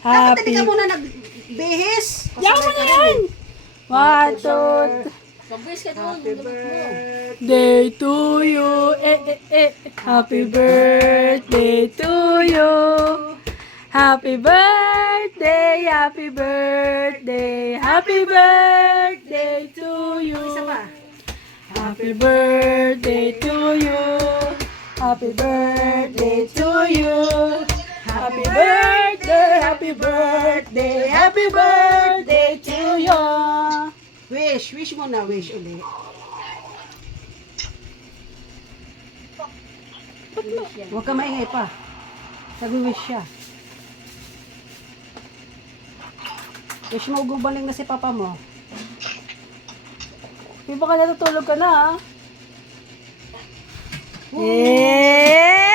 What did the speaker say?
Dapat hindi Happy. ka muna nagbihis. Yaw mo na yan! 1, 2, Pag-wish ka doon. Happy birthday. Day to you. Happy birthday to you. Happy birthday, happy birthday, happy birthday to you. Isa pa. Happy birthday to you. Happy birthday to you. Happy birthday, happy birthday, happy birthday to you. Wish. Wish mo na. Wish ulit. Huwag ka maingay pa. Nag-wish siya. Wish mo gumaling na si papa mo. Di ba ka natutulog ka na, ha? Eh!